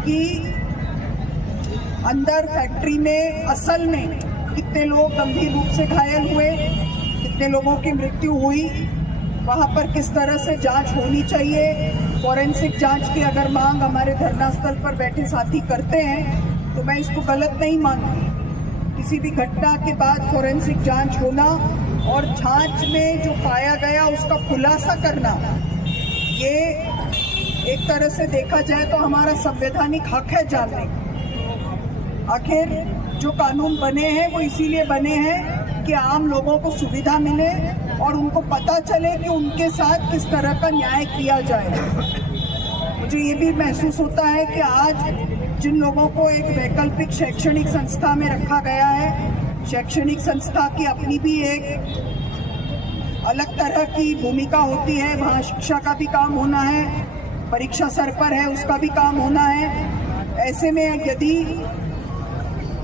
कि अंदर फैक्ट्री में असल में कितने लोग गंभीर रूप से घायल हुए, कितने लोगों की मृत्यु हुई, वहाँ पर किस तरह से जांच होनी चाहिए। फॉरेंसिक जांच की अगर मांग हमारे धरना स्थल पर बैठे साथी करते हैं तो मैं इसको गलत नहीं मानती। किसी भी घटना के बाद फॉरेंसिक जांच होना और जांच में जो पाया गया उसका खुलासा करना, ये एक तरह से देखा जाए तो हमारा संवैधानिक हक है जानने। आखिर जो कानून बने हैं वो इसीलिए बने हैं कि आम लोगों को सुविधा मिले और उनको पता चले कि उनके साथ किस तरह का न्याय किया जाए। मुझे ये भी महसूस होता है कि आज जिन लोगों को एक वैकल्पिक शैक्षणिक संस्था में रखा गया है, शैक्षणिक संस्था की अपनी भी एक अलग तरह की भूमिका होती है, वहाँ शिक्षा का भी काम होना है, परीक्षा सर पर है उसका भी काम होना है। ऐसे में यदि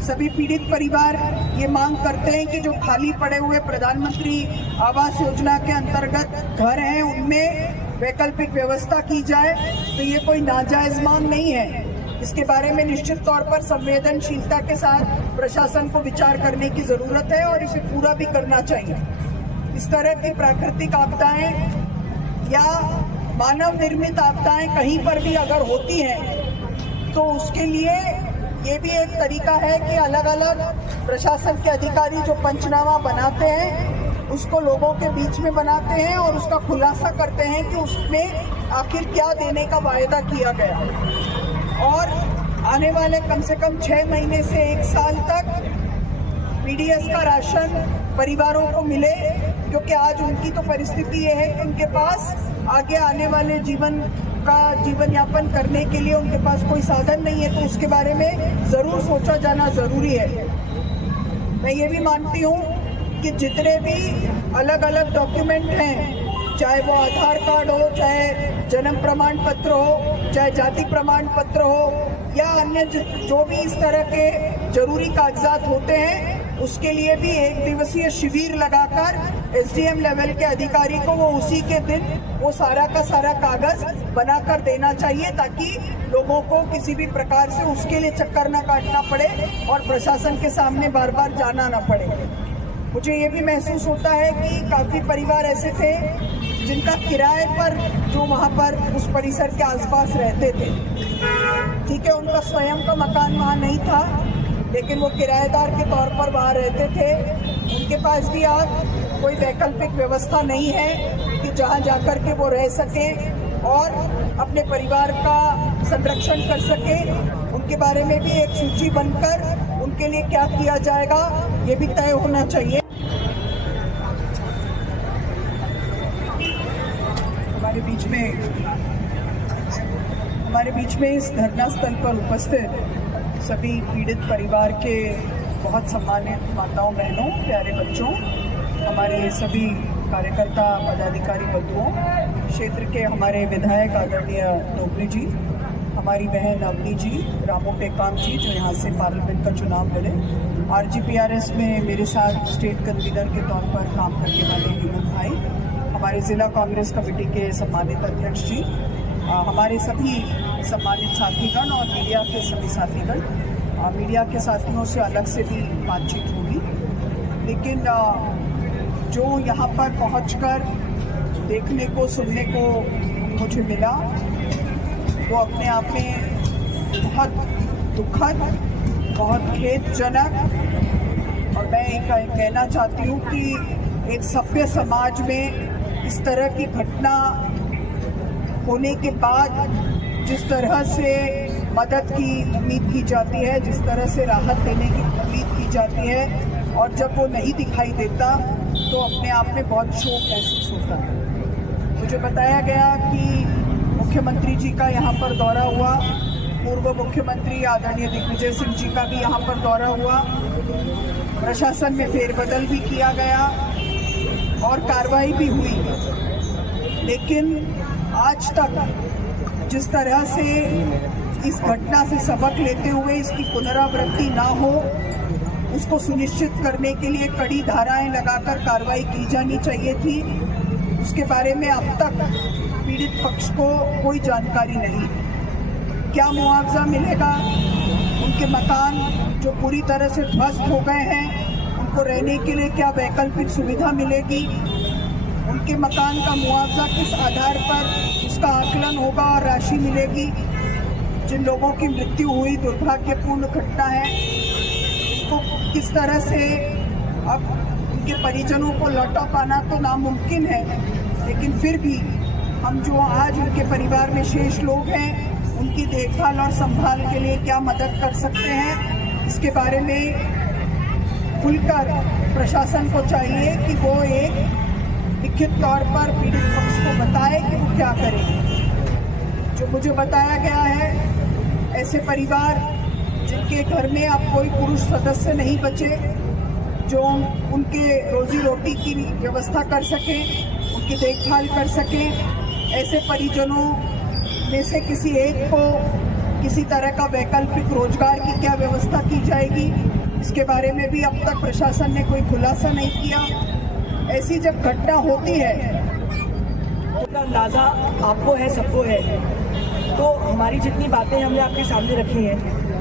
सभी पीड़ित परिवार ये मांग करते हैं कि जो खाली पड़े हुए प्रधानमंत्री आवास योजना के अंतर्गत घर हैं उनमें वैकल्पिक व्यवस्था की जाए, तो ये कोई नाजायज मांग नहीं है। इसके बारे में निश्चित तौर पर संवेदनशीलता के साथ प्रशासन को विचार करने की जरूरत है और इसे पूरा भी करना चाहिए। इस तरह की प्राकृतिक आपदाएं या मानव निर्मित आपदाएं कहीं पर भी अगर होती हैं तो उसके लिए ये भी एक तरीका है कि अलग अलग प्रशासन के अधिकारी जो पंचनामा बनाते हैं उसको लोगों के बीच में बनाते हैं और उसका खुलासा करते हैं कि उसमें आखिर क्या देने का वायदा किया गया, और आने वाले कम से कम 6 महीने से 1 साल तक पीडीएस का राशन परिवारों को मिले, क्योंकि आज उनकी तो परिस्थिति ये है कि उनके पास आगे आने वाले जीवन यापन करने के लिए उनके पास कोई साधन नहीं है, तो उसके बारे में जरूर सोचा जाना जरूरी है। मैं ये भी मानती हूँ कि जितने भी अलग अलग डॉक्यूमेंट हैं, चाहे वो आधार कार्ड हो, चाहे जन्म प्रमाण पत्र हो, चाहे जाति प्रमाण पत्र हो या अन्य जो भी इस तरह के जरूरी कागजात होते हैं, उसके लिए भी 1 दिवसीय शिविर लगाकर एसडीएम लेवल के अधिकारी को वो उसी के दिन वो सारा का सारा कागज बनाकर देना चाहिए, ताकि लोगों को किसी भी प्रकार से उसके लिए चक्कर ना काटना पड़े और प्रशासन के सामने बार बार जाना ना पड़े। मुझे ये भी महसूस होता है कि काफी परिवार ऐसे थे जिनका किराए पर जो वहाँ पर उस परिसर के आसपास रहते थे, ठीक है, उनका स्वयं का मकान वहाँ नहीं था, लेकिन वो किराएदार के तौर पर वहाँ रहते थे। उनके पास भी आज कोई वैकल्पिक व्यवस्था नहीं है कि जहाँ जाकर के वो रह सके और अपने परिवार का संरक्षण कर सके। उनके बारे में भी एक सूची बनकर उनके लिए क्या किया जाएगा ये भी तय होना चाहिए। हमारे बीच में इस धरना स्थल पर उपस्थित सभी पीड़ित परिवार के बहुत सम्मानित माताओं बहनों, प्यारे बच्चों, हमारे सभी कार्यकर्ता पदाधिकारी बंधुओं, क्षेत्र के हमारे विधायक आदरणीय डोगरे जी, हमारी बहन अवनी जी, रामू टेकाम जी जो यहाँ से पार्लियामेंट का चुनाव लड़े, आरजीपीआरएस में मेरे साथ स्टेट कन्वीनर के तौर पर काम करने वाले हेमंत भाई, हमारे जिला कांग्रेस कमेटी के सम्मानित अध्यक्ष जी, हमारे सभी सम्मानित साथीगण और मीडिया के सभी साथीगण। मीडिया के साथियों से अलग से भी बातचीत होगी, लेकिन जो यहाँ पर पहुंचकर देखने को सुनने को मुझे मिला वो अपने आप में बहुत दुखद, बहुत खेदजनक, और मैं कहना चाहती हूँ कि एक सभ्य समाज में इस तरह की घटना होने के बाद जिस तरह से मदद की उम्मीद की जाती है, जिस तरह से राहत देने की उम्मीद की जाती है, और जब वो नहीं दिखाई देता तो अपने आप में बहुत शोक महसूस होता है। मुझे बताया गया कि मुख्यमंत्री जी का यहाँ पर दौरा हुआ, पूर्व मुख्यमंत्री आदरणीय दिग्विजय सिंह जी का भी यहाँ पर दौरा हुआ, प्रशासन में फेरबदल भी किया गया और कार्रवाई भी हुई, लेकिन आज तक जिस तरह से इस घटना से सबक लेते हुए इसकी पुनरावृत्ति ना हो, उसको सुनिश्चित करने के लिए कड़ी धाराएं लगाकर कार्रवाई की जानी चाहिए थी, उसके बारे में अब तक पीड़ित पक्ष को कोई जानकारी नहीं। क्या मुआवजा मिलेगा, उनके मकान जो पूरी तरह से ध्वस्त हो गए हैं उनको रहने के लिए क्या वैकल्पिक सुविधा मिलेगी, उनके मकान का मुआवजा किस आधार पर उसका आकलन होगा और राशि मिलेगी। जिन लोगों की मृत्यु हुई, दुर्भाग्यपूर्ण घटना है, उनको किस तरह से अब उनके परिजनों को लौटा पाना तो नामुमकिन है, लेकिन फिर भी हम जो आज उनके परिवार में शेष लोग हैं उनकी देखभाल और संभाल के लिए क्या मदद कर सकते हैं, इसके बारे में खुलकर प्रशासन को चाहिए कि वो एक लिखित तौर पर पीड़ित पक्ष को बताए कि वो क्या करेंगे। जो मुझे बताया गया है, ऐसे परिवार जिनके घर में अब कोई पुरुष सदस्य नहीं बचे जो उनके रोजी रोटी की व्यवस्था कर सकें, उनकी देखभाल कर सकें, ऐसे परिजनों में से किसी एक को किसी तरह का वैकल्पिक रोजगार की क्या व्यवस्था की जाएगी, इसके बारे में भी अब तक प्रशासन ने कोई खुलासा नहीं किया। ऐसी जब घटना होती है उसका अंदाज़ा आपको है, सबको है, तो हमारी जितनी बातें हमने आपके सामने रखी हैं,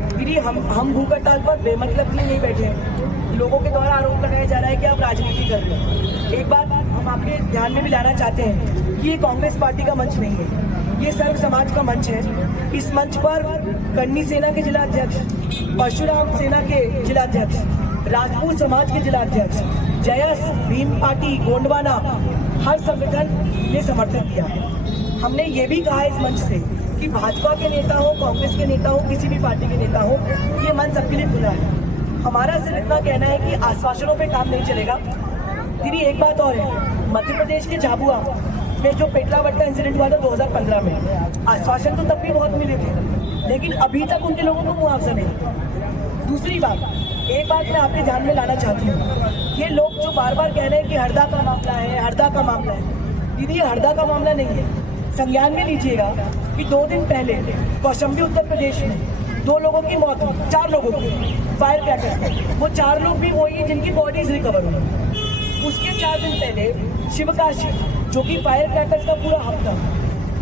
फिर हम भूख हड़ताल पर बेमतलब के लिए नहीं बैठे हैं। लोगों के द्वारा आरोप लगाया जा रहा है कि आप राजनीति कर रहे हैं। एक बात हम आपके ध्यान में भी लाना चाहते हैं कि ये कांग्रेस पार्टी का मंच नहीं है, ये सर्व समाज का मंच है। इस मंच पर कन्नी सेना के जिलाध्यक्ष, परशुराम सेना के जिलाध्यक्ष, राजपूत समाज के जिलाध्यक्ष, जयस भीम पार्टी गोंडवाना, हर संगठन ने समर्थन किया है। हमने ये भी कहा इस मंच से कि भाजपा के नेता हो, कांग्रेस के नेता हो, किसी भी पार्टी के नेता हो, ये मंच सबके लिए खुला है। हमारा सिर्फ इतना कहना है कि आश्वासनों पे काम नहीं चलेगा। दीदी एक बात और है, मध्य प्रदेश के झाबुआ में जो पेटला वट्टा इंसिडेंट हुआ था 2015 में, आश्वासन तो तब भी बहुत मिले थे, लेकिन अभी तक उनके लोगों को मुआवजा नहीं। दूसरी बात, एक बात मैं आपके ध्यान में लाना चाहती हूँ, ये लोग जो बार बार कह रहे हैं कि हरदा का मामला है, हरदा का मामला है, दीदी ये हरदा का मामला नहीं है। संज्ञान में लीजिएगा कि 2 दिन पहले कौशाम्बी उत्तर प्रदेश में 2 लोगों की मौत हुई, 4 लोगों की फायर क्रैकर्स में। वो 4 लोग भी वही हैं जिनकी बॉडीज रिकवर हुई। उसके 4 दिन पहले शिवकाशी, जो कि फायर क्रैकर्स का पूरा हब था,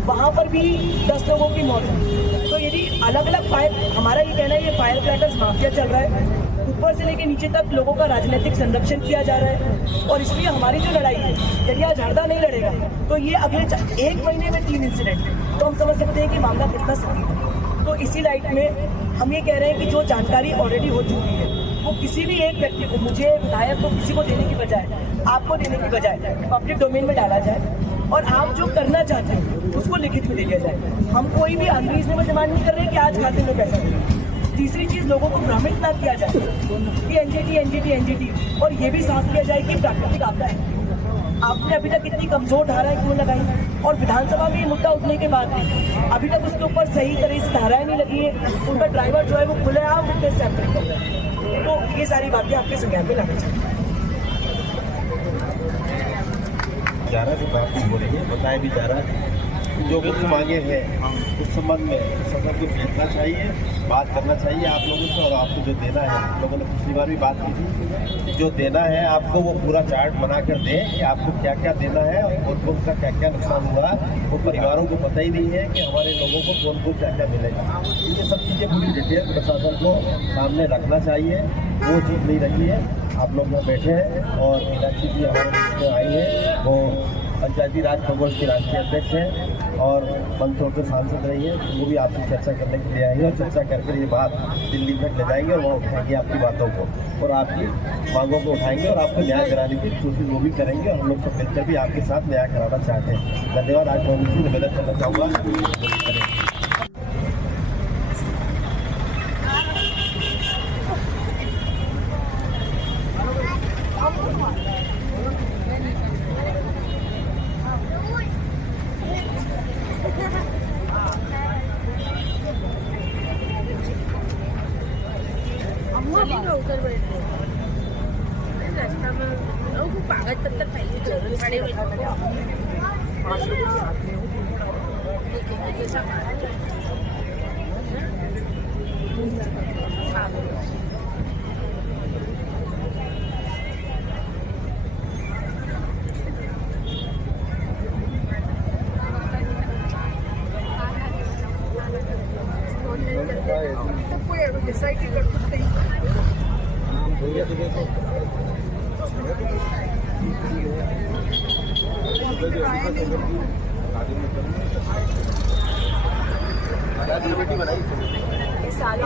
वहाँ पर भी 10 लोगों की मौत हुई। तो यदि अलग अलग हमारा ये कहना है ये फायर क्रैकर्स माफिया चल रहा है, ऊपर से लेकर नीचे तक लोगों का राजनीतिक संरक्षण किया जा रहा है। और इसलिए हमारी जो लड़ाई है, यदि आज हरदा नहीं लड़ेगा तो ये अगले 1 महीने में 3 इंसिडेंट, तो हम समझ सकते हैं कि मामला कितना सही है। तो इसी लाइट में हम ये कह रहे हैं कि जो जानकारी ऑलरेडी हो चुकी है वो किसी भी एक व्यक्ति को, मुझे विधायक को, किसी को देने की बजाय, आपको देने की बजाय पब्लिक डोमेन में डाला जाए और आप जो करना चाहते हैं उसको लिखित में दिया जाए। हम कोई भी अनरीजनेबल डिमांड नहीं कर रहे हैं कि आज खाते में पैसा दें। तीसरी चीज, लोगों को भ्रमित ना किया जाए कि एनजीटी, और ये भी साफ किया जाए कि प्राकृतिक आपदा है। आपने अभी तक इतनी कमजोर धाराएं क्यों लगाई, और विधानसभा में ये मुद्दा उठने के बाद अभी तक उसके ऊपर सही तरह से धाराएं नहीं लगी है। उनका ड्राइवर जो है वो खुलेआम विटनेस टैंपरिंग कर रहा है। तो ये सारी बातें आपके संज्ञान में लानी चाहिए। जा रहा है तो काफ़ी हो रही है, बताया भी जा रहा है जो कुछ मांगे हैं उस संबंध में सरकार को देखना चाहिए, बात करना चाहिए आप लोगों से, और आपको जो देना है, हम लोगों ने पिछली बार भी बात की थी, जो देना है आपको वो पूरा चार्ट बना कर दें कि आपको क्या क्या देना है और कौन कौन का क्या क्या नुकसान हुआ। वो परिवारों को पता ही नहीं है कि हमारे लोगों को कौन कौन क्या क्या मिलेगा। ये सब चीज़ें पूरी डिटेल प्रशासन को सामने रखना चाहिए, वो चीज़ नहीं रखी है। आप लोग यहाँ बैठे हैं और मीनाक्षी जी हमारे बीच में आई है, वो पंचायती राज प्रकोष्ठ की राष्ट्रीय अध्यक्ष हैं और मंदसौर से सांसद रही है। वो भी आपसे चर्चा करने के लिए आई है और चर्चा करके ये बात दिल्ली तक ले जाएंगे और वहाँ उठाएंगे आपकी बातों को और आपकी मांगों को उठाएंगे और आपको न्याय कराने की कोशिश वो भी करेंगे। और हम लोग सब मिलकर भी आपके साथ न्याय कराना चाहते हैं। धन्यवाद। आज मैं उनसे निवेदन करना चाहूँगा। उधर बैठे रास्ता में लोग कागज पत्तर पहले जरूर पड़े हुए कोई डिसाइड ही कर सकते हैं। सारे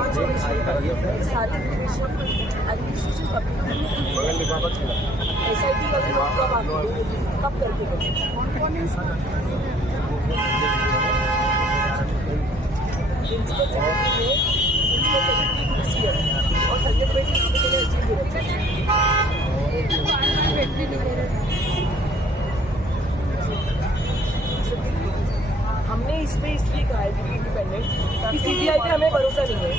SIT का भी कब करके और संजय बेटी हमने इसमें इसलिए कहा है इंडिपेंडेंट कि CBI पे हमें भरोसा नहीं है,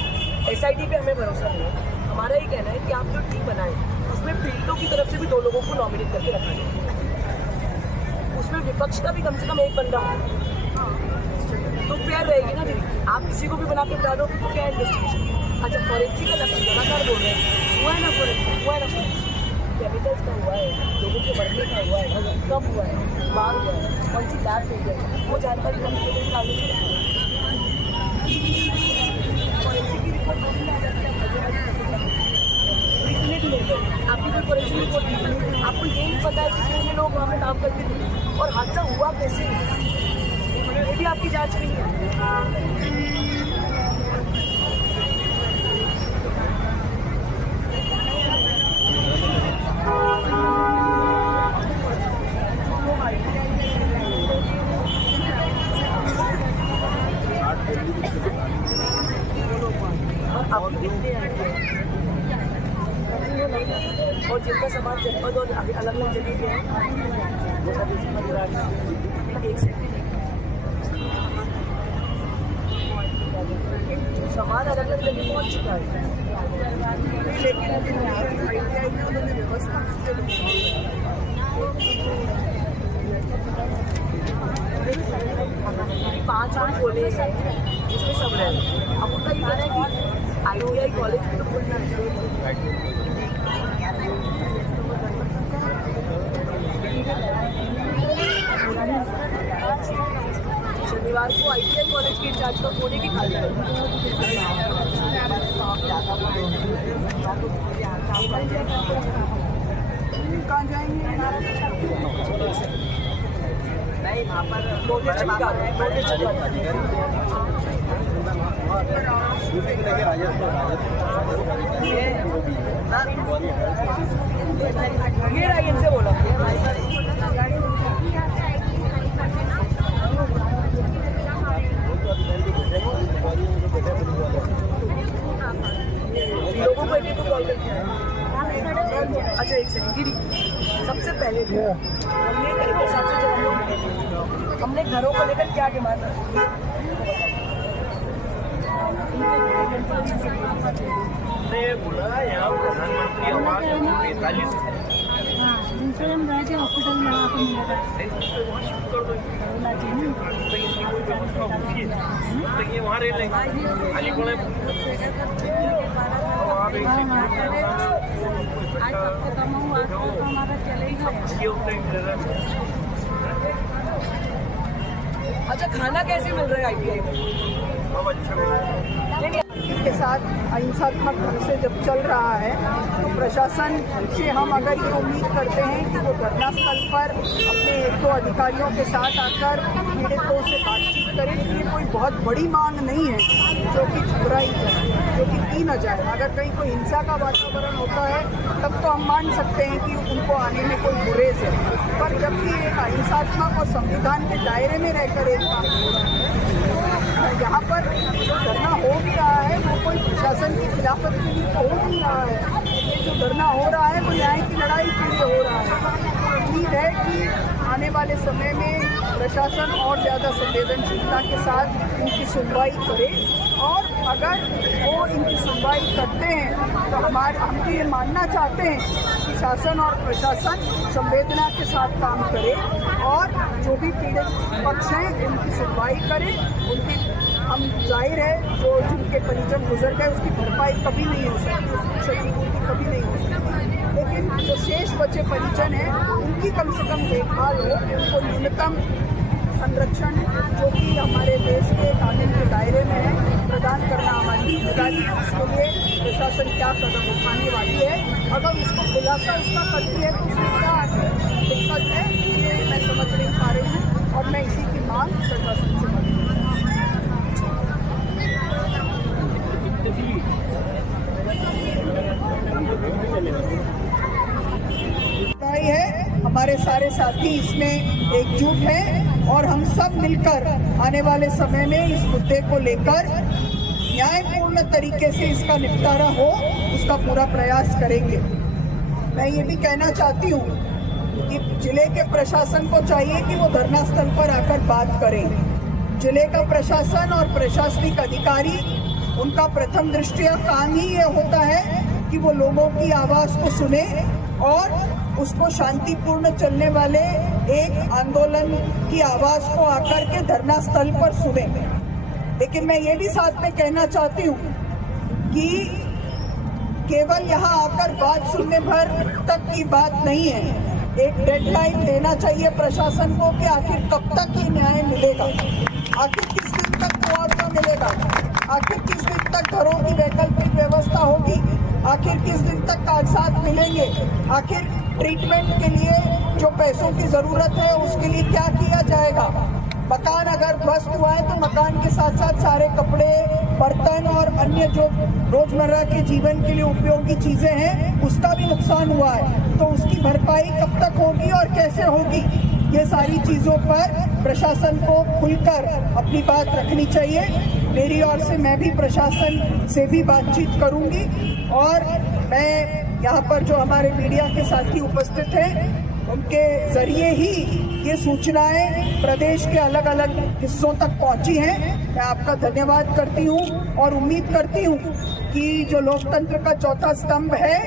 SIT पे हमें भरोसा नहीं है। हमारा ये कहना है कि आप जो टीम बनाएं उसमें पीड़ितों की तरफ से भी 2 लोगों को नॉमिनेट करके रखा जाए, उसमें विपक्ष का भी कम से कम एक बंदा हो तो फेयर रहेगी ना दीदी। आप किसी को भी बना के बता दो तो क्या इन्वेस्टिगेशन। अच्छा फॉरेंसिक का लगातार बोल रहे हैं, हुआ है ना फॉरेंसिक, हुआ है ना केमिकल्स का हुआ है, लोगों के मरने का हुआ है, कब हुआ है, बाहर हुआ है, कौन सी लैब हो गई, वो जानकारी हम निकालनी चाहिए। फॉरेंसिक की रिपोर्ट इतने डिले गए, आपकी कोई फॉरेंसिक रिपोर्ट नहीं, आपको ये नहीं पता है कि कितने लोग वहाँ पे काम करते थे और हादसा हुआ कैसे, ये भी आपकी जांच नहीं है। और जिनका समाज जनपद और अलग अलग जगह पे है एक सेकंड, समाज अलग अलग जगह पहुँच चुका है, लेकिन उन्होंने व्यवस्था 5 लोग बोले हैं इसमें सब रहे। अब उनका ये कहना है कि ITI कॉलेज में तो खुलना है। शनिवार को ITI कॉलेज के इंचार्ज का होने की खाली है। कहाँ जाएंगे? नहीं वहाँ पर नोटिस चिपका है, नोटिस चिपका ये रहा, इनसे बोला लोगों को एक कॉल करके। अच्छा एक सेकंड दीदी, सबसे पहले हमने कलेक्टर साहब से जब हम लोग मिले, हमने घरों को लेकर क्या डिमांड रखी? बोला यहाँ प्रधानमंत्री आवास 45 इंश्योरेंस राज्य हॉस्पिटल में आपको मिलेगा वहाँ शिफ्ट कर दो, तो इसकी कोई व्यवस्था होगी तो ये वहाँ रह लेंगे खाली पड़े वहाँ पे हमारा चलेगा। अच्छा खाना कैसे मिल रहा है ITI में? के साथ अहिंसात्मक ढंग से जब चल रहा है तो प्रशासन से हम अगर ये उम्मीद करते हैं कि वो घटना स्थल पर अपने 1-2 अधिकारियों के साथ आकर पीड़ितों से बातचीत करें, तो ये कोई बहुत बड़ी मांग नहीं है जो कि घबराई जाए, जो कि की न जाए। अगर कहीं कोई हिंसा का वातावरण होता है तब तो हम मान सकते हैं कि उनको आने में कोई गुरेज है, पर जबकि एक अहिंसात्मक और संविधान के दायरे में रहकर एक काम हो रहा है, तो यहाँ पर जो धरना हो भी रहा है वो कोई प्रशासन की खिलाफत के लिए हो नहीं रहा है। ये जो धरना हो रहा है वो न्याय की लड़ाई के लिए हो रहा है। उम्मीद है कि आने वाले समय में प्रशासन और ज़्यादा संवेदनशीलता के साथ इनकी सुनवाई करे, और अगर वो इनकी सुनवाई करते हैं तो हम ये मानना चाहते हैं कि शासन और प्रशासन संवेदना के साथ काम करे और जो भी पीड़ित पक्ष हैं उनकी सुनवाई करे। उनकी हम जाहिर है जो जिनके परिजन गुजर गए उसकी भरपाई कभी नहीं हो सकती, उसकी क्षतिपूर्ति कभी नहीं हो सकती, लेकिन जो शेष बचे परिजन हैं उनकी कम से कम देखभाल हो, उनको न्यूनतम संरक्षण जो कि हमारे देश के कानून के दायरे में है प्रदान करना हमारी जानकारी उसके लिए प्रशासन क्या कदम उठाने वाली है। अगर उसको खुलासा इसका करती है तो उसमें क्या दिक्कत है ये मैं समझ नहीं पा रही हूँ और मैं इसी की मांग प्रशासन से करती हूँ। है हमारे सारे साथी इसमें एकजुट हैं और हम सब मिलकर आने वाले समय में इस मुद्दे को लेकर न्यायपूर्ण तरीके से इसका निपटारा हो उसका पूरा प्रयास करेंगे। मैं ये भी कहना चाहती हूँ कि जिले के प्रशासन को चाहिए कि वो धरना स्थल पर आकर बात करें। जिले का प्रशासन और प्रशासनिक अधिकारी उनका प्रथम दृष्टया काम ही ये होता है कि वो लोगों की आवाज को सुने और उसको शांतिपूर्ण चलने वाले एक आंदोलन की आवाज को आकर के धरना स्थल पर सुने। लेकिन मैं ये भी साथ में कहना चाहती हूँ कि केवल यहाँ आकर बात सुनने भर तक की बात नहीं है। एक डेडलाइन देना चाहिए प्रशासन को कि आखिर कब तक ये न्याय मिलेगा, आखिर किस दिन तक मुआवजा मिलेगा, आखिर किस दिन तक घरों की वैकल्पिक व्यवस्था होगी, आखिर किस दिन तक कागजात मिलेंगे, आखिर ट्रीटमेंट के लिए जो पैसों की जरूरत है उसके लिए क्या किया जाएगा। मकान अगर ध्वस्त हुआ है तो मकान के साथ साथ सारे कपड़े, बर्तन और अन्य जो रोजमर्रा के जीवन के लिए उपयोगी चीजें हैं उसका भी नुकसान हुआ है, तो उसकी भरपाई कब तक होगी और कैसे होगी, ये सारी चीजों पर प्रशासन को खुलकर अपनी बात रखनी चाहिए। मेरी ओर से मैं भी प्रशासन से भी बातचीत करूंगी और मैं यहाँ पर जो हमारे मीडिया के साथी उपस्थित हैं उनके जरिए ही ये सूचनाएं प्रदेश के अलग अलग हिस्सों तक पहुंची हैं। मैं आपका धन्यवाद करती हूँ और उम्मीद करती हूँ कि जो लोकतंत्र का चौथा स्तंभ है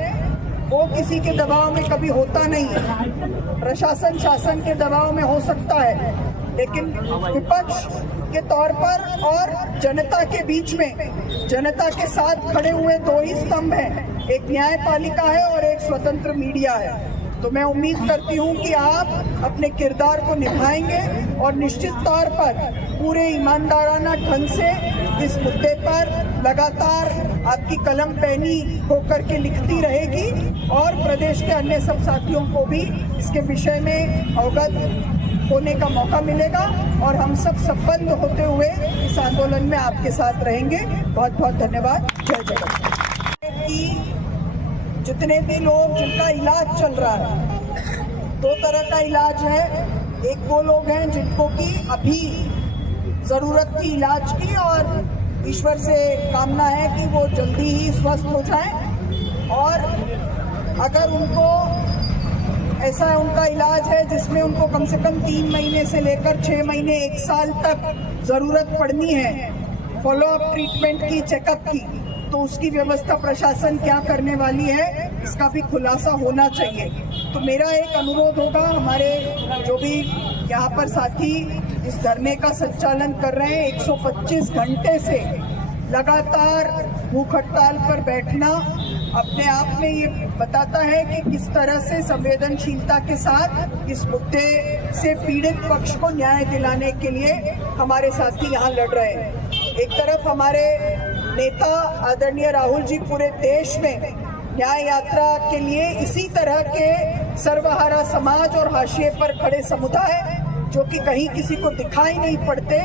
वो किसी के दबाव में कभी होता नहीं है। प्रशासन शासन के दबाव में हो सकता है, लेकिन विपक्ष के तौर पर और जनता के बीच में जनता के साथ खड़े हुए दो ही स्तंभ हैं, एक न्यायपालिका है और एक स्वतंत्र मीडिया है। तो मैं उम्मीद करती हूं कि आप अपने किरदार को निभाएंगे और निश्चित तौर पर पूरे ईमानदाराना ढंग से इस मुद्दे पर लगातार आपकी कलम पैनी होकर के लिखती रहेगी और प्रदेश के अन्य सब साथियों को भी इसके विषय में अवगत होने का मौका मिलेगा और हम सब संबंध होते हुए इस आंदोलन में आपके साथ रहेंगे। बहुत बहुत धन्यवाद। जय जगन्नाथ। जितने भी लोग जिनका इलाज चल रहा है, दो तरह का इलाज है। एक वो लोग हैं जिनको की अभी जरूरत थी इलाज की और ईश्वर से कामना है कि वो जल्दी ही स्वस्थ हो जाएं, और अगर उनको ऐसा उनका इलाज है जिसमें उनको कम से कम 3 महीने से लेकर 6 महीने 1 साल तक जरूरत पड़नी है फॉलोअप ट्रीटमेंट की, चेकअप की, तो उसकी व्यवस्था प्रशासन क्या करने वाली है इसका भी खुलासा होना चाहिए। तो मेरा एक अनुरोध होगा, हमारे जो भी यहाँ पर साथी इस धरने का संचालन कर रहे हैं, 125 घंटे से लगातार भूख हड़ताल पर बैठना अपने आप में ये बताता है कि किस तरह से संवेदनशीलता के साथ इस मुद्दे से पीड़ित पक्ष को न्याय दिलाने के लिए हमारे साथी यहाँ लड़ रहे हैं। एक तरफ हमारे नेता आदरणीय राहुल जी पूरे देश में न्याय यात्रा के लिए इसी तरह के सर्वहारा समाज और हाशिए पर खड़े समुदाय जो कि कहीं किसी को दिखाई नहीं पड़ते,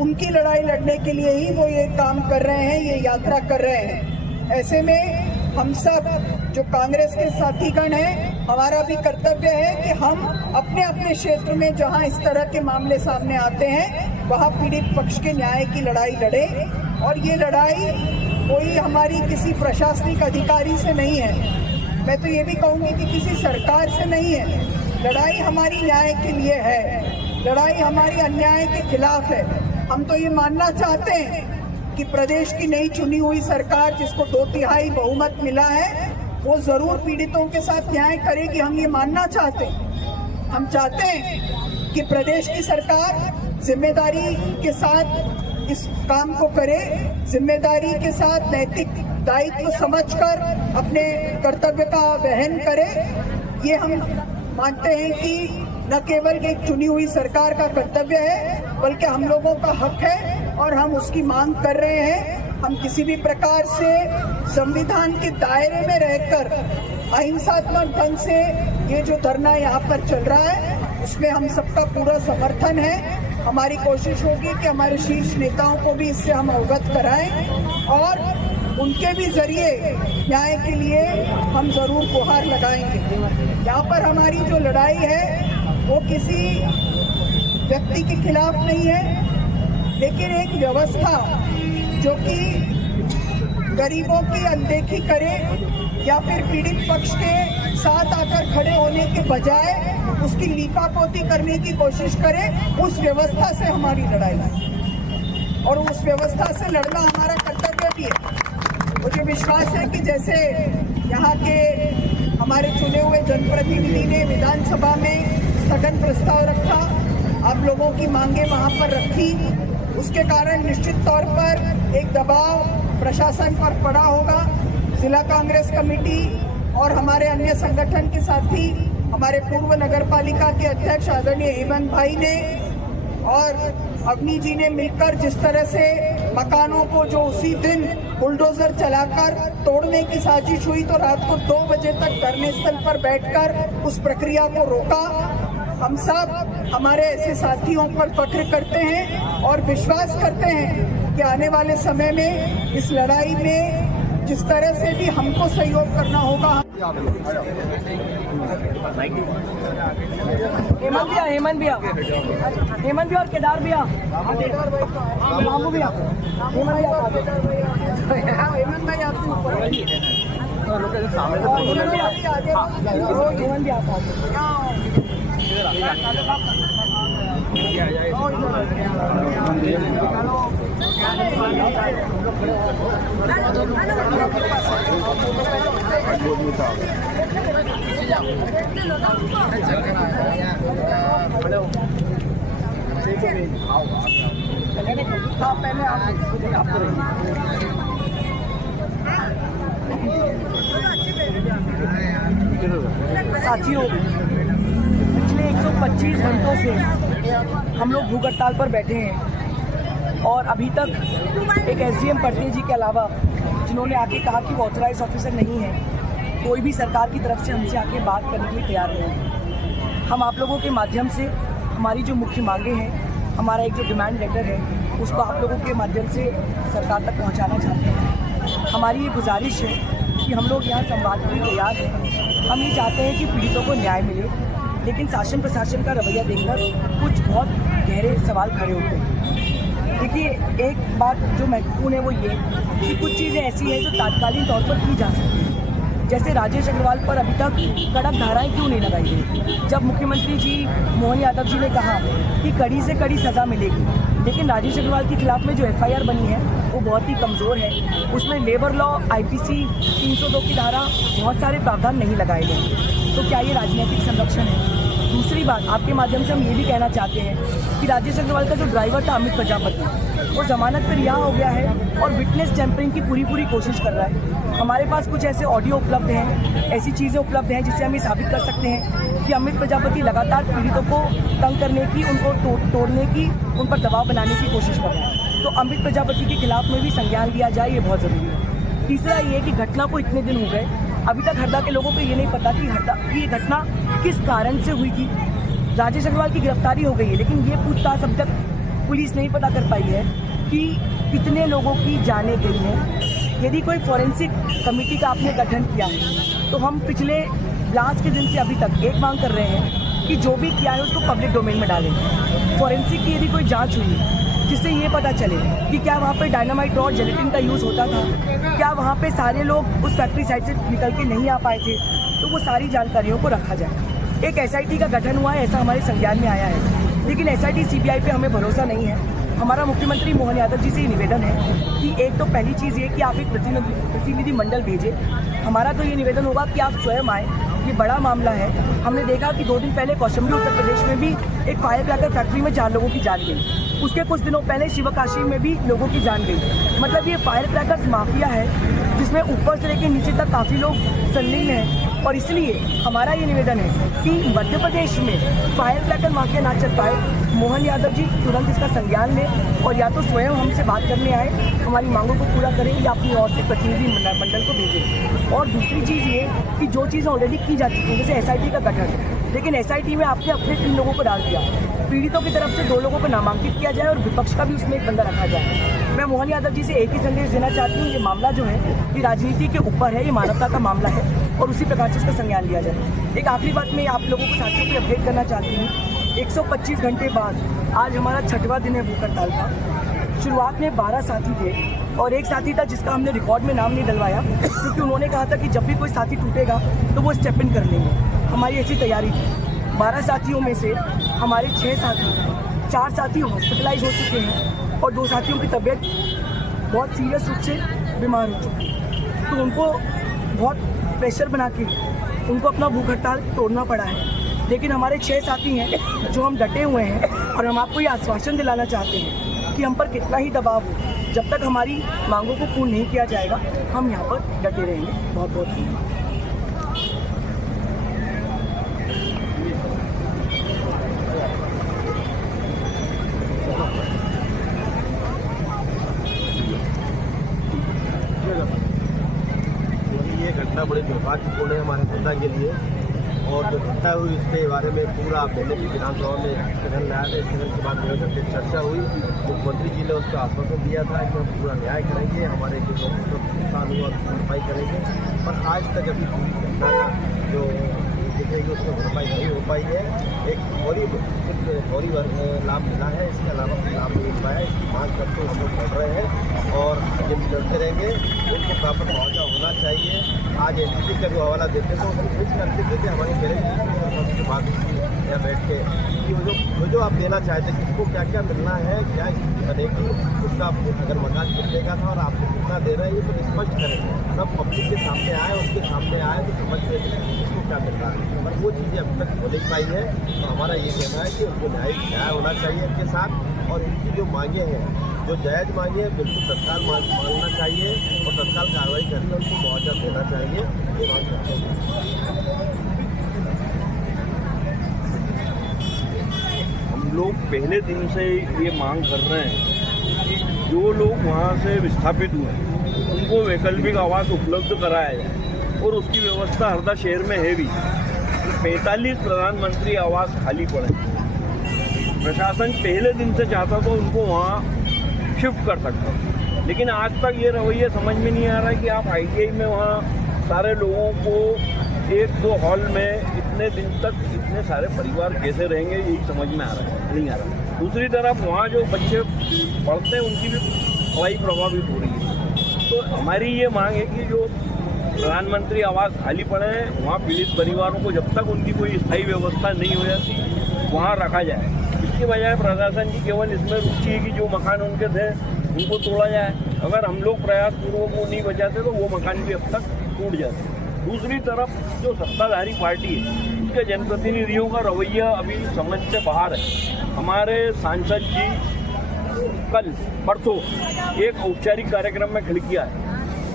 उनकी लड़ाई लड़ने के लिए ही वो ये काम कर रहे हैं, ये यात्रा कर रहे हैं। ऐसे में हम सब जो कांग्रेस के साथीगण हैं, हमारा भी कर्तव्य है कि हम अपने अपने क्षेत्र में जहां इस तरह के मामले सामने आते हैं वहां पीड़ित पक्ष के न्याय की लड़ाई लड़ें। और ये लड़ाई कोई हमारी किसी प्रशासनिक अधिकारी से नहीं है, मैं तो ये भी कहूँगी कि किसी सरकार से नहीं है। लड़ाई हमारी न्याय के लिए है, लड़ाई हमारी अन्याय के खिलाफ है। हम तो ये मानना चाहते हैं कि प्रदेश की नई चुनी हुई सरकार जिसको 2/3 बहुमत मिला है वो जरूर पीड़ितों के साथ न्याय करेगी, हम ये मानना चाहते हैं। हम चाहते हैं कि प्रदेश की सरकार जिम्मेदारी के साथ इस काम को करे, जिम्मेदारी के साथ नैतिक दायित्व समझकर अपने कर्तव्य का वहन करे। ये हम मानते हैं कि न केवल एक चुनी हुई सरकार का कर्तव्य है बल्कि हम लोगों का हक है और हम उसकी मांग कर रहे हैं। हम किसी भी प्रकार से संविधान के दायरे में रहकर अहिंसात्मक ढंग से ये जो धरना यहाँ पर चल रहा है उसमें हम सबका पूरा समर्थन है। हमारी कोशिश होगी कि हमारे शीर्ष नेताओं को भी इससे हम अवगत कराएं और उनके भी जरिए न्याय के लिए हम जरूर गुहार लगाएंगे। यहाँ पर हमारी जो लड़ाई है वो किसी व्यक्ति के खिलाफ नहीं है, लेकिन एक व्यवस्था जो कि गरीबों की अनदेखी करे या फिर पीड़ित पक्ष के साथ आकर खड़े होने के बजाय उसकी लीपापोती करने की कोशिश करे, उस व्यवस्था से हमारी लड़ाई है और उस व्यवस्था से लड़ना हमारा कर्तव्य भी है। मुझे विश्वास है कि जैसे यहाँ के हमारे चुने हुए जनप्रतिनिधि ने विधानसभा में स्थगन प्रस्ताव रखा, आप लोगों की मांगे वहाँ पर रखी, उसके कारण निश्चित तौर पर एक दबाव प्रशासन पर पड़ा होगा। जिला कांग्रेस कमेटी और हमारे अन्य संगठन के साथी हमारे पूर्व नगर पालिका के अध्यक्ष आदरणीय हेमंत भाई ने और अग्नि जी ने मिलकर जिस तरह से मकानों को जो उसी दिन बुलडोजर चलाकर तोड़ने की साजिश हुई तो रात को 2 बजे तक धरने स्थल पर बैठकर उस प्रक्रिया को रोका। हम सब हमारे ऐसे साथियों पर फख्र करते हैं और विश्वास करते हैं कि आने वाले समय में इस लड़ाई में जिस तरह से भी हमको सहयोग करना होगा। हेमंत भैया और केदार भैया, मामू भैया, हेमंत भाई आपके ऊपर साथियों, पिछले 125 घंटों से हम लोग भूख हड़ताल पर बैठे हैं और अभी तक एक एसडीएम पटनी जी के अलावा जिन्होंने आके कहा कि वो ऑथराइज ऑफिसर नहीं है, कोई भी सरकार की तरफ से हमसे आके बात करने के लिए तैयार नहीं है। हम आप लोगों के माध्यम से हमारी जो मुख्य मांगे हैं, हमारा एक जो डिमांड लेटर है, उसको आप लोगों के माध्यम से सरकार तक पहुंचाना चाहते हैं। हमारी ये गुजारिश है कि हम लोग यहाँ संवाद के लिए तैयार हैं। हम ये चाहते हैं कि पीड़ितों को न्याय मिले, लेकिन शासन प्रशासन का रवैया देखकर कुछ बहुत गहरे सवाल खड़े होते हैं। देखिए, एक बात जो महत्वपूर्ण है वो ये कि कुछ चीज़ें ऐसी हैं जो तात्कालिक तौर पर की जा सकती हैं। जैसे राजेश अग्रवाल पर अभी तक कड़क धाराएं क्यों नहीं लगाई गई? जब मुख्यमंत्री जी मोहन यादव जी ने कहा कि कड़ी से कड़ी सज़ा मिलेगी, लेकिन राजेश अग्रवाल के खिलाफ में जो एफआईआर बनी है वो बहुत ही कमज़ोर है। उसमें लेबर लॉ, आईपीसी 302 की धारा, बहुत सारे प्रावधान नहीं लगाए गए। तो क्या ये राजनीतिक संरक्षण है? दूसरी बात, आपके माध्यम से हम ये भी कहना चाहते हैं कि राजेश अग्रवाल का जो ड्राइवर था अमित प्रजापति, वो जमानत पर रिहा हो गया है और विटनेस टैंपरिंग की पूरी कोशिश कर रहा है। हमारे पास कुछ ऐसे ऑडियो उपलब्ध हैं, ऐसी चीज़ें उपलब्ध हैं जिससे हम ये साबित कर सकते हैं कि अमित प्रजापति लगातार पीड़ितों को तंग करने की, उनको तोड़ने की, उन पर दबाव बनाने की कोशिश कर रहा है। तो अमित प्रजापति के खिलाफ में भी संज्ञान लिया जाए, ये बहुत ज़रूरी है। तीसरा ये कि घटना को इतने दिन हो गए, अभी तक हरदा के लोगों को ये नहीं पता कि ये घटना किस कारण से हुई थी। राजेश अग्रवाल की गिरफ्तारी हो गई है, लेकिन ये पूछताछ अभी तक पुलिस नहीं पता कर पाई है कि कितने लोगों की जानें गई हैं। यदि कोई फॉरेंसिक कमेटी का आपने गठन किया है तो हम पिछले लास्ट के दिन से अभी तक एक मांग कर रहे हैं कि जो भी किया है उसको पब्लिक डोमेन में डालें। फॉरेंसिक की यदि कोई जांच हुई जिससे ये पता चले कि क्या वहाँ पे डायनामाइट और जेलेटिन का यूज़ होता था, क्या वहाँ पे सारे लोग उस फैक्ट्री साइड से निकल के नहीं आ पाए थे, तो वो सारी जानकारियों को रखा जाए। एक एसआईटी का गठन हुआ है, ऐसा हमारे संज्ञान में आया है, लेकिन एसआईटी सीबीआई पे हमें भरोसा नहीं है। हमारा मुख्यमंत्री मोहन यादव जी से ये निवेदन है कि एक तो पहली चीज़ ये कि आप एक प्रतिनिधि मंडल भेजें। हमारा तो ये निवेदन होगा कि आप स्वयं आएँ, ये बड़ा मामला है। हमने देखा कि 2 दिन पहले कौशाम्बी उत्तर प्रदेश में भी एक फायर क्रैकर फैक्ट्री में 4 लोगों की जान गई। उसके कुछ दिनों पहले शिवकाशी में भी लोगों की जान गई। मतलब ये फायर क्रैकर्स माफिया है जिसमें ऊपर से लेकर नीचे तक काफ़ी लोग संलिग्न हैं। और इसलिए हमारा ये निवेदन है कि मध्य प्रदेश में फायर क्रैकर माफिया ना चल पाए। मोहन यादव जी तुरंत इसका संज्ञान लें और या तो स्वयं हमसे बात करने आए, हमारी मांगों को पूरा करें, या अपनी ओर से प्रतिनिधि मंडल को भेजें। और दूसरी चीज़ ये कि जो चीज़ें ऑलरेडी की जा चुकी हैं, जैसे SIT का गठन, लेकिन SIT में आपने अपने 3 लोगों को डाल दिया। पीड़ितों की तरफ से 2 लोगों को नामांकित किया जाए और विपक्ष का भी उसमें एक बंदा रखा जाए। मैं मोहन यादव जी से एक ही संदेश देना चाहती हूँ, ये मामला जो है ये राजनीति के ऊपर है, ये मानवता का मामला है और उसी प्रकार से इसका संज्ञान लिया जाए। एक आखिरी बात मैं आप लोगों को साथियों को अपडेट करना चाहती हूँ। 125 घंटे बाद आज हमारा 6वां दिन है भूख हड़ताल का। शुरुआत में 12 साथी थे और एक साथी था जिसका हमने रिकॉर्ड में नाम नहीं डलवाया, क्योंकि उन्होंने कहा था कि जब भी कोई साथी टूटेगा तो वो स्टेप इन कर लेंगे। हमारी ऐसी तैयारी थी। 12 साथियों में से हमारे 6 साथी, 4 साथी हॉस्पिटलाइज हो चुके हैं और 2 साथियों की तबीयत बहुत सीरियस रूप से बीमार हो चुकी है। तो उनको बहुत प्रेशर बना के उनको अपना भूख हड़ताल तोड़ना पड़ा है। लेकिन हमारे 6 साथी हैं जो हम डटे हुए हैं और हम आपको ये आश्वासन दिलाना चाहते हैं कि हम पर कितना ही दबाव हो, जब तक हमारी मांगों को पूर्ण नहीं किया जाएगा हम यहाँ पर डटे रहेंगे। बहुत बहुत धन्यवाद। ये घटना बड़ी दुर्भाग्यपूर्ण है हमारे जनता के लिए, और जो घटना हुई उसके बारे में पूरा पहले भी विधानसभा में स्थगन लाया था। स्थगन के बाद 2 घंटे चर्चा हुई। मुख्यमंत्री जी ने उसका आश्वासन दिया था कि हम पूरा न्याय करेंगे, हमारे जो नुकसान हुआ उसकी भरपाई करेंगे। पर आज तक अभी पूरी घटना का जो दिखेगी उसमें भरपाई नहीं हो पाई है। एक फौरी लाभ मिला है, इसके अलावा कोई लाभ नहीं मिल पाया। इसकी मांग करते हम लोग बढ़ रहे हैं और आगे भी चलते रहेंगे। उनको प्राप्त मुआवजा होना चाहिए। आज NTT का जो हवाला देते तो उसको फिक्स करके देते हमारे पेरेंट्स के बाद या बैठ के कि जो आप देना चाहते किसको क्या क्या मिलना है, क्या स्थिति बनेगी, उसका अगर मकान मिलेगा था और आपको कितना दे रहे हैं ये तो स्पष्ट करें, सब पब्लिक के सामने आए, उसके सामने आए तो समझ में किसको क्या मिल रहा है। पर वो चीज़ें अब तक हो नहीं पाई है। तो हमारा ये कहना है कि उनको न्याय होना चाहिए इनके साथ, और इनकी जो मांगे हैं, जो जायज़ मांगे हैं, बिल्कुल तत्काल मांगना चाहिए और तत्काल कार्रवाई करके उनको मुआवजा देना चाहिए। ये मांग करते हैं। हम लोग पहले दिन से ये मांग कर रहे हैं कि जो लोग वहाँ से विस्थापित हुए उनको वैकल्पिक आवास उपलब्ध कराया जाए, और उसकी व्यवस्था हरदा शहर में है भी। 45 प्रधानमंत्री आवास खाली पड़े। प्रशासन पहले दिन से चाहता तो उनको वहाँ शिफ्ट कर सकता, लेकिन आज तक ये रवैया समझ में नहीं आ रहा है कि आप ITI में वहाँ सारे लोगों को 1-2 हॉल में इतने दिन तक इतने सारे परिवार कैसे रहेंगे, यही समझ में नहीं आ रहा। दूसरी तरफ वहाँ जो बच्चे पढ़ते हैं उनकी भी पढ़ाई प्रभावित हो रही है। तो हमारी ये मांग है कि जो प्रधानमंत्री आवास खाली पड़े हैं वहाँ पीड़ित परिवारों को जब तक उनकी कोई स्थायी व्यवस्था नहीं हो जाती वहाँ रखा जाए। इसके बजाय प्रशासन की केवल इसमें रुचि है कि जो मकान उनके थे उनको तोड़ा जाए। अगर हम लोग प्रयासपूर्वक वो नहीं बचाते तो वो मकान भी अब तक टूट जाते। दूसरी तरफ जो सत्ताधारी पार्टी है उसके जनप्रतिनिधियों का रवैया अभी समझ से बाहर है। हमारे सांसद जी कल परसों एक औपचारिक कार्यक्रम में खिड़कियाँ है,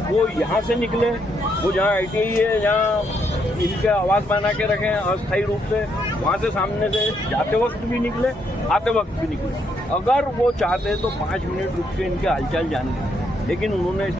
वो यहाँ से निकले, वो जहाँ ITI है जहाँ इनके आवास बना के रखे हैं अस्थायी रूप से, वहाँ से सामने से जाते वक्त भी निकले, आते वक्त भी निकले। अगर वो चाहते तो 5 मिनट रुक के इनके हालचाल जान लें, लेकिन उन्होंने